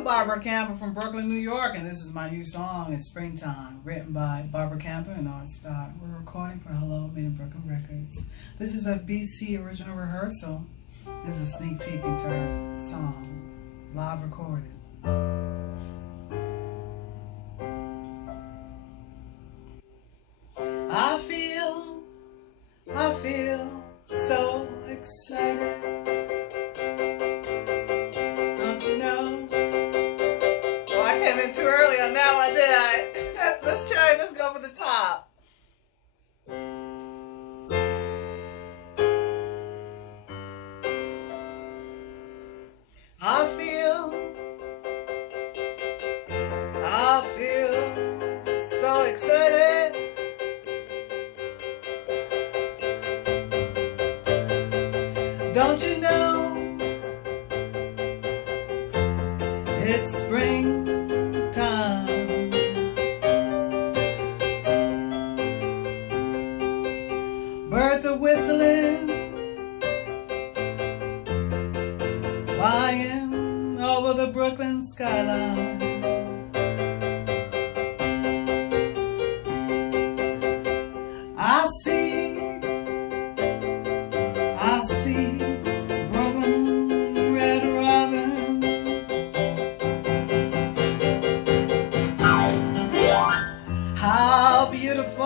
I'm Barbara Campbell from Brooklyn, New York, and this is my new song, It's Springtime, written by Barbara Campbell and Art Star. We're recording for Hello Made in Brooklyn Records. This is a BC original rehearsal. This is a sneak peek into her song, live recorded. I feel so excited. Don't you know? Oh, I came in too early on that one, did I? Let's try it. Let's go for the top. I feel so excited. Don't you know it's springtime? Birds are whistling, flying over the Brooklyn skyline. I see Brooklyn red robins. How beautiful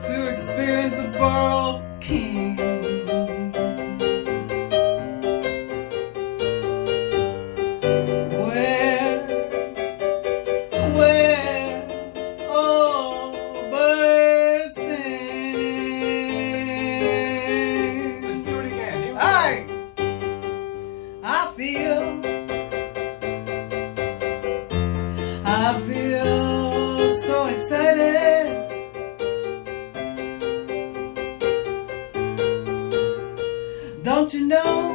to experience the borough king. Where all birds sing. Let's do it again. All right. I feel so excited. Don't you know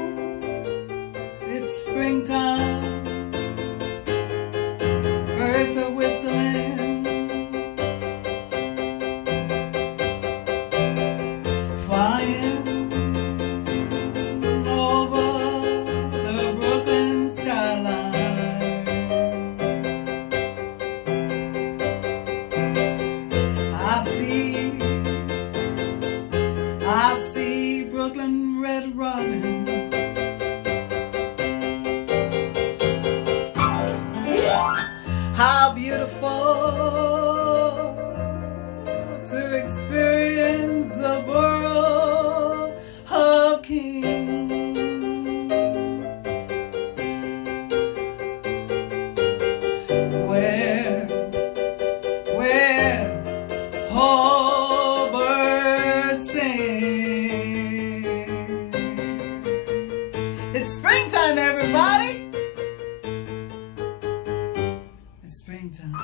it's springtime? Birds are whistling, flying over the Brooklyn skyline. I see Brooklyn red robin. How beautiful to experience the borough of King. Where all birds sing. It's springtime, everybody. It's springtime.